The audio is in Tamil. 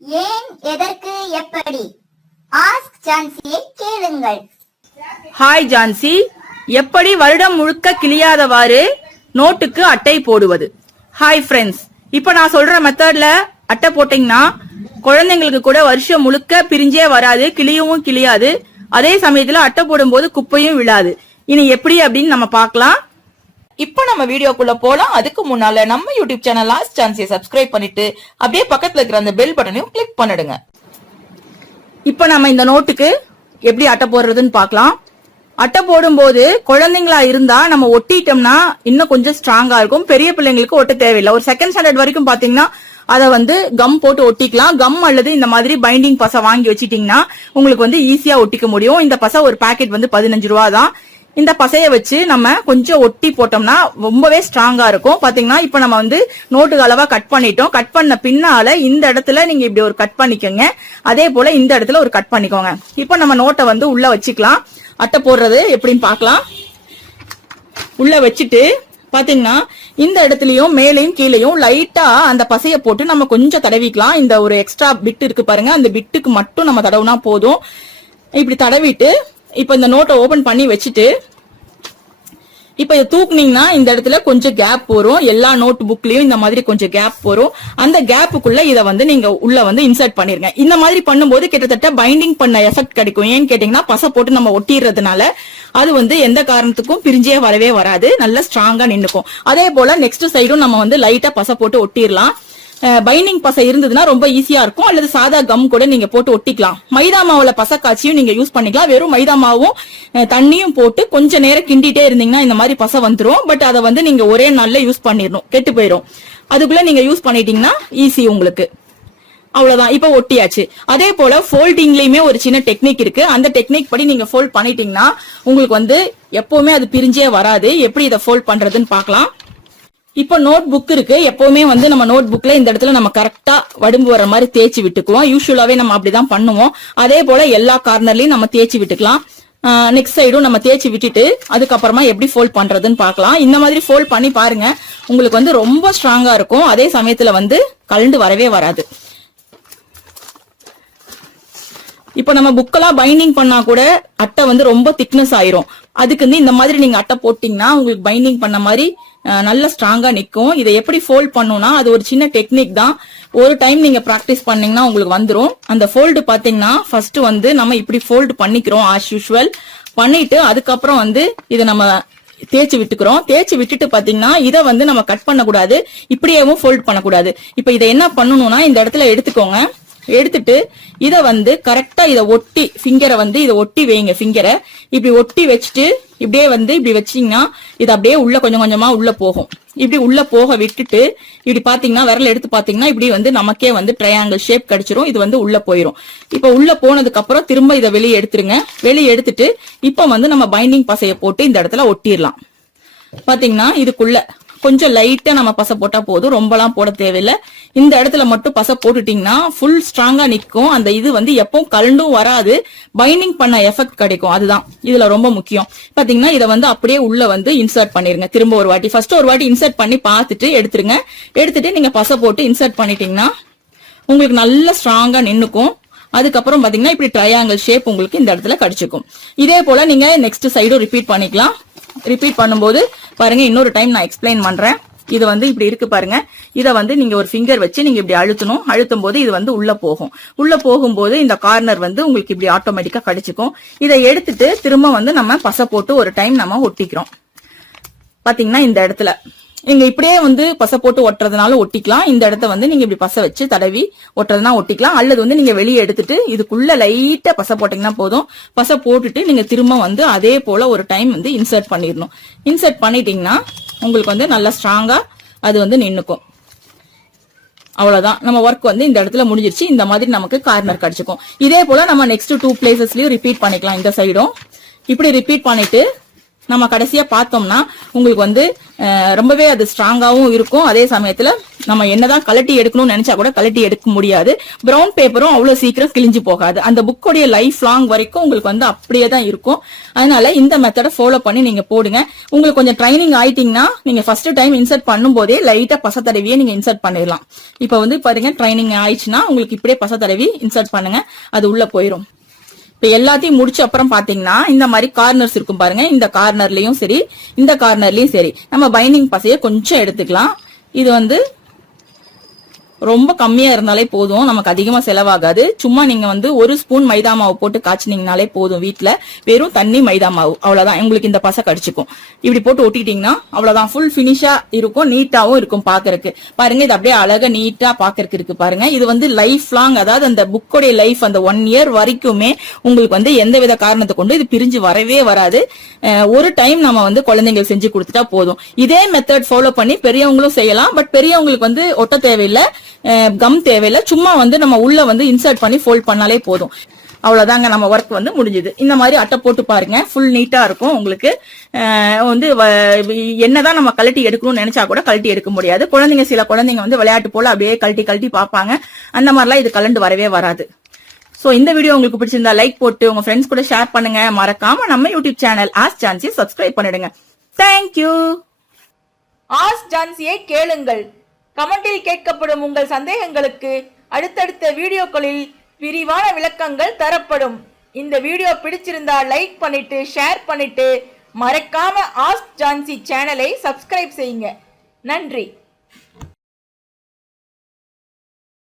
ஏன் எதற்கு எப்படி ஆஸ்க் ஜான்சியை கேளுங்கள். ஹாய் ஜான்சி, எப்படி வருடம் முழுக்க கிளியாதவாறு நோட்டுக்கு அட்டை போடுவது? ஹாய் ஃப்ரெண்ட்ஸ், இப்ப நான் சொல்ற மெத்தட்ல அட்டை போட்டீங்கன்னா குழந்தைங்களுக்கு கூட வருஷம் முழுக்க பிரிஞ்சே வராது, கிளியவும் கிளியாது. அதே சமயத்துல அட்டை போடும்போது குப்பையும் விழாது. இனி எப்படி அப்படின்னு நம்ம பார்க்கலாம். இப்ப நம்ம வீடியோக்குள்ள போலாம். அதுக்கு முன்னால நம்ம யூடியூப் சேனல் ஆஸ்க் ஜான்சியை சப்ஸ்கிரைப் பண்ணிட்டு அப்படியே பக்கத்துல இருக்கிற அந்த பெல் பட்டனையும் கிளிக் பண்ணிடுங்க. இப்ப நம்ம இந்த நோட்டுக்கு எப்படி அட்டை போடுறதுன்னு பார்க்கலாம். அட்டை போடும்போது குழந்தைங்களா இருந்தா நம்ம ஒட்டிட்டோம்னா இன்னும் கொஞ்சம் ஸ்ட்ராங்கா இருக்கும். பெரிய பிள்ளைங்களுக்கு ஒட்ட தேவையில்லை. ஒரு செகண்ட் ஸ்டாண்டர்ட் வரைக்கும் பாத்தீங்கன்னா அதை கம் போட்டு ஒட்டிக்கலாம். கம் அல்லது இந்த மாதிரி பைண்டிங் பசை வாங்கி வச்சிட்டீங்கன்னா உங்களுக்கு ஈஸியா ஒட்டிக்க முடியும். இந்த பசை ஒரு பாக்கெட் 15 ரூபா தான். இந்த பசைய வச்சு நம்ம கொஞ்சம் ஒட்டி போட்டோம்னா ரொம்பவே ஸ்ட்ராங்கா இருக்கும். பாத்தீங்கன்னா இப்ப நம்ம நோட்டுக்கு அளவா கட் பண்ணிட்டோம். கட் பண்ண பின்னால இந்த இடத்துல நீங்க இப்படி ஒரு கட் பண்ணிக்கோங்க. அதே போல இந்த இடத்துல ஒரு கட் பண்ணிக்கோங்க. இப்ப நம்ம நோட்டை உள்ள வச்சுக்கலாம். அட்டை போடுறது எப்படின்னு பாக்கலாம். உள்ள வச்சுட்டு பாத்தீங்கன்னா இந்த இடத்துலயும் மேலையும் கீழையும் லைட்டா அந்த பசைய போட்டு நம்ம கொஞ்சம் தடவிக்கலாம். இந்த ஒரு எக்ஸ்ட்ரா பிட் இருக்கு பாருங்க, அந்த பிட்டுக்கு மட்டும் நம்ம தடவுனா போதும். இப்படி தடவிட்டு இப்ப இந்த நோட்டை ஓபன் பண்ணி வச்சுட்டு இப்ப இதை தூக்குனீங்கன்னா இந்த இடத்துல கொஞ்சம் கேப் வரும். எல்லா நோட் புக்லயும் இந்த மாதிரி கொஞ்சம் கேப் வரும். அந்த கேப்புக்குள்ள இதை நீங்க உள்ள இன்சர்ட் பண்ணிருங்க. இந்த மாதிரி பண்ணும்போது கிட்டத்தட்ட பைண்டிங் பண்ண எஃபெக்ட் கிடைக்கும். ஏன்னு கேட்டீங்கன்னா பசை போட்டு நம்ம ஒட்டிடுறதுனால அது எந்த காரணத்துக்கும் பிரிஞ்சே வரவே வராது, நல்லா ஸ்ட்ராங்கா நின்னுக்கும். அதே போல நெக்ஸ்ட் சைடும் நம்ம லைட்டா பசை போட்டு ஒட்டிடலாம். பைண்டிங் பசை இருந்ததுன்னா ரொம்ப ஈஸியா இருக்கும். அல்லது சாதா கம் கூட நீங்க போட்டு ஒட்டிக்கலாம். மைதா மாவுல பசை காய்ச்சியும் நீங்க யூஸ் பண்ணிக்கலாம். வெறும் மைதா மாவும் தண்ணியும் போட்டு கொஞ்ச நேரம் கிண்டிட்டே இருந்தீங்கன்னா இந்த மாதிரி பசை வந்துரும். பட் அதை நீங்க ஒரே நாள்ல யூஸ் பண்ணிடணும், கெட்டு போயிடும். அதுக்குள்ள நீங்க யூஸ் பண்ணிட்டீங்கன்னா ஈஸி உங்களுக்கு. அவ்வளவுதான், இப்ப ஒட்டியாச்சு. அதே போல ஃபோல்டிங்லயுமே ஒரு சின்ன டெக்னிக் இருக்கு. அந்த டெக்னிக் படி நீங்க ஃபோல்ட் பண்ணிட்டீங்கன்னா உங்களுக்கு எப்பவுமே அது பிரிஞ்சே வராது. எப்படி இதை ஃபோல்ட் பண்றதுன்னு பாக்கலாம். இப்ப நோட் புக் இருக்கு. எப்பவுமே நம்ம நோட் புக்ல இந்த இடத்துல நம்ம கரெக்டா வடும்பு வர மாதிரி தேய்ச்சி விட்டுக்குவோம். யூஸ்வலாவே நம்ம அப்படிதான் பண்ணுவோம். அதே போல எல்லா கார்னர்லயும் நம்ம தேய்ச்சி விட்டுக்கலாம். நெக்ஸ்ட் சைடும் நம்ம தேய்ச்சி விட்டுட்டு அதுக்கப்புறமா எப்படி ஃபோல்ட் பண்றதுன்னு பாக்கலாம். இந்த மாதிரி ஃபோல்ட் பண்ணி பாருங்க, உங்களுக்கு ரொம்ப ஸ்ட்ராங்கா இருக்கும். அதே சமயத்துல கலண்டு வரவே வராது. இப்ப நம்ம புக்கெல்லாம் பைண்டிங் பண்ணா கூட அட்டை ரொம்ப திக்னஸ் ஆயிரும். அதுக்கு இந்த மாதிரி நீங்க அட்டை போட்டீங்கன்னா உங்களுக்கு பைண்டிங் பண்ண மாதிரி நல்ல ஸ்ட்ராங்கா நிக்கும். இதை எப்படி ஃபோல்ட் பண்ணணும்னா அது ஒரு சின்ன டெக்னிக் தான். ஒரு டைம் நீங்க பிராக்டிஸ் பண்ணீங்கன்னா உங்களுக்கு வந்துரும். அந்த ஃபோல்டு பாத்தீங்கன்னா ஃபர்ஸ்ட் நம்ம இப்படி ஃபோல்டு பண்ணிக்கிறோம் ஆஸ் யூஷுவல். பண்ணிட்டு அதுக்கப்புறம் இதை நம்ம தேய்ச்சி விட்டுக்கிறோம். தேய்ச்சி விட்டுட்டு பாத்தீங்கன்னா இதை நம்ம கட் பண்ணக்கூடாது, இப்படியேவும் ஃபோல்ட் பண்ணக்கூடாது. இப்ப இதை என்ன பண்ணணும்னா இந்த இடத்துல எடுத்துக்கோங்க. எடுத்துட்டு இதை கரெக்டா இதை ஒட்டி ஃபிங்கரை இதை ஒட்டி வைங்க. ஃபிங்கரை இப்படி ஒட்டி வச்சுட்டு இப்படியே இப்படி வச்சீங்கன்னா இது அப்படியே உள்ள கொஞ்சம் கொஞ்சமா உள்ள போகும். இப்படி உள்ள போக விட்டுட்டு இப்படி பாத்தீங்கன்னா விரல் எடுத்து பாத்தீங்கன்னா இப்படி நமக்கே ட்ரையாங்கிள் ஷேப் கிடைச்சிரும். இது உள்ள போயிரும். இப்ப உள்ள போனதுக்கு அப்புறம் திரும்ப இதை வெளியே எடுத்துருங்க. வெளியே எடுத்துட்டு இப்ப நம்ம பைண்டிங் பசையை போட்டு இந்த இடத்துல ஒட்டிடலாம். பாத்தீங்கன்னா இதுக்குள்ள கொஞ்சம் லைட்டா நம்ம பசை போட்டா போதும், ரொம்பலாம் போட தேவையில்லை. இந்த இடத்துல மட்டும் பசை போட்டுட்டீங்கன்னா ஃபுல் ஸ்ட்ராங்கா நிக்கும். அந்த இது எப்பவும் கலண்டும் வராது, பைண்டிங் பண்ண எஃபெக்ட் கிடைக்கும். அதுதான் இதுல ரொம்ப முக்கியம். பாத்தீங்கன்னா இதை அப்படியே உள்ள இன்சர்ட் பண்ணிருங்க. திரும்ப ஒரு வாட்டி ஃபர்ஸ்ட் ஒரு வாட்டி இன்சர்ட் பண்ணி பார்த்துட்டு எடுத்துருங்க. எடுத்துட்டு நீங்க பசை போட்டு இன்சர்ட் பண்ணிட்டீங்கன்னா உங்களுக்கு நல்ல ஸ்ட்ராங்கா நின்னுக்கும். அதுக்கப்புறம் பாத்தீங்கன்னா இப்படி ட்ரையாங்கிள் ஷேப் உங்களுக்கு இந்த இடத்துல கிடைச்சிக்கும். இதே போல நீங்க நெக்ஸ்ட் சைடும் ரிப்பீட் பண்ணிக்கலாம். ரிப்பீட் பண்ணும்போது பாருங்க, இன்னொரு டைம் நான் எக்ஸ்பிளைன் பண்றேன். இது இப்படி இருக்கு பாருங்க. இதை நீங்க ஒரு ஃபிங்கர் வச்சு நீங்க இப்படி அழுத்தணும். அழுத்தும் போது இது உள்ள போகும். உள்ள போகும்போது இந்த கார்னர் உங்களுக்கு இப்படி ஆட்டோமேட்டிக்கா கிடைச்சிக்கும். இதை எடுத்துட்டு திரும்ப நம்ம பசை போட்டு ஒரு டைம் நம்ம ஒட்டிக்கிறோம். பாத்தீங்கன்னா இந்த இடத்துல நீங்க இப்படியே பசை போட்டு ஒட்டுறதுனால ஒட்டிக்கலாம். இந்த இடத்த நீங்க இப்படி பசை வச்சு தடவி ஒட்டுறதுனா ஒட்டிக்கலாம். அல்லது நீங்க வெளியே எடுத்துட்டு இதுக்குள்ள லைட்டா பசை போட்டீங்கன்னா போதும். பசை போட்டுட்டு நீங்க திரும்ப அதே போல ஒரு டைம் இன்சர்ட் பண்ணிடணும். இன்சர்ட் பண்ணிட்டீங்கன்னா உங்களுக்கு நல்லா ஸ்ட்ராங்கா அது நின்னுக்கும். அவ்வளவுதான், நம்ம ஒர்க் இந்த இடத்துல முடிஞ்சிருச்சு. இந்த மாதிரி நமக்கு கார்னர் கிடைச்சிக்கும். இதே போல நம்ம நெக்ஸ்ட் 2 பிளேசஸ்லயும் ரிப்பீட் பண்ணிக்கலாம். இந்த சைடும் இப்படி ரிப்பீட் பண்ணிட்டு நம்ம கடைசியா பார்த்தோம்னா உங்களுக்கு வந்து ரொம்பவே அது ஸ்ட்ராங்காவும் இருக்கும். அதே சமயத்துல நம்ம என்னதான் கலட்டி எடுக்கணும்னு நினைச்சா கூட கலட்டி எடுக்க முடியாது. பிரவுன் பேப்பரும் அவ்வளவு சீக்கிரம் கிழிஞ்சு போகாது. அந்த புக்கோடைய லைஃப் லாங் வரைக்கும் உங்களுக்கு வந்து அப்படியே தான் இருக்கும். அதனால இந்த மெத்தடை ஃபாலோ பண்ணி நீங்க போடுங்க. உங்களுக்கு கொஞ்சம் ட்ரைனிங் ஆயிட்டீங்கன்னா நீங்க ஃபர்ஸ்ட் டைம் இன்சர்ட் பண்ணும் போதே லைட்டா பச தடவியே நீங்க இன்சர்ட் பண்ணிடலாம். இப்ப வந்து பாருங்க ட்ரைனிங் ஆயிடுச்சுன்னா உங்களுக்கு இப்படியே பச தடவி இன்சர்ட் பண்ணுங்க, அது உள்ள போயிடும். இப்ப எல்லாத்தையும் முடிச்ச அப்புறம் பாத்தீங்கன்னா இந்த மாதிரி கார்னர்ஸ் இருக்கும் பாருங்க. இந்த கார்னர்லயும் சரி இந்த கார்னர்லயும் சரி நம்ம பைண்டிங் பசைய கொஞ்சம் எடுத்துக்கலாம். இது வந்து ரொம்ப கம்மியா இருந்தாலே போதும், நமக்கு அதிகமா செலவாகாது. சும்மா நீங்க வந்து 1 ஸ்பூன் மைதா மாவு போட்டு காய்ச்சினீங்கனாலே போதும். வீட்டுல வெறும் தண்ணி மைதா மாவு அவ்வளவுதான். உங்களுக்கு இந்த பசை கடிச்சுக்கும். இப்படி போட்டு ஒட்டிட்டீங்கன்னா அவ்வளவுதான், ஃபுல் பினிஷா இருக்கும், நீட்டாவும் இருக்கும் பாக்குறதுக்கு. பாருங்க இது அப்படியே அழகா நீட்டா பாக்குறதுக்கு இருக்கு பாருங்க. இது வந்து லைஃப் லாங், அதாவது அந்த புக்கோடைய லைஃப் அந்த 1 இயர் வரைக்குமே உங்களுக்கு வந்து எந்த வித காரணத்தை கொண்டு இது பிரிஞ்சு வரவே வராது. ஒரு டைம் நம்ம வந்து குழந்தைங்களுக்கு செஞ்சு கொடுத்துட்டா போதும். இதே மெத்தட் ஃபாலோ பண்ணி பெரியவங்களும் செய்யலாம். பட் பெரியவங்களுக்கு வந்து ஒட்ட தேவையில்லை, கம் தேவையில்லை. சும்மா வந்து நம்ம உள்ள வந்து இன்சர்ட் பண்ணி ஃபோல்ட் பண்ணாலே போதும். அவ்வளவுதாங்க, நம்ம ஒர்க் வந்து முடிஞ்சது. இந்த மாதிரி அட்டை போட்டு பாருங்க, ஃபுல் நீட்டா இருக்கும். உங்களுக்கு வந்து என்னதான் நம்ம கழட்டி எடுக்கணும்னு நினைச்சா கூட கழட்டி எடுக்க முடியாது. சில குழந்தைங்க வந்து விளையாட்டு போல அப்படியே கழட்டி கழட்டி பார்ப்பாங்க. அந்த மாதிரிலாம் இது கலண்டு வரவே வராது. சோ இந்த வீடியோ உங்களுக்கு பிடிச்சிருந்தா லைக் போட்டு உங்க ஃப்ரெண்ட்ஸ் கூட ஷேர் பண்ணுங்க. மறக்காம நம்ம YouTube channel ask Jhansi subscribe பண்ணிடுங்க. தேங்க்யூ. ஆஸ்க் ஜான்சியை கேளுங்கள். கமெண்டில் கேட்கப்படும் உங்கள் சந்தேகங்களுக்கு அடுத்தடுத்த வீடியோக்களில் விரிவான விளக்கங்கள் தரப்படும். இந்த வீடியோ பிடிச்சிருந்தா லைக் பண்ணிட்டு ஷேர் பண்ணிட்டு மறக்காம ஆஸ்க் ஜான்சி சேனலை சப்ஸ்கிரைப் செய்யுங்க. நன்றி.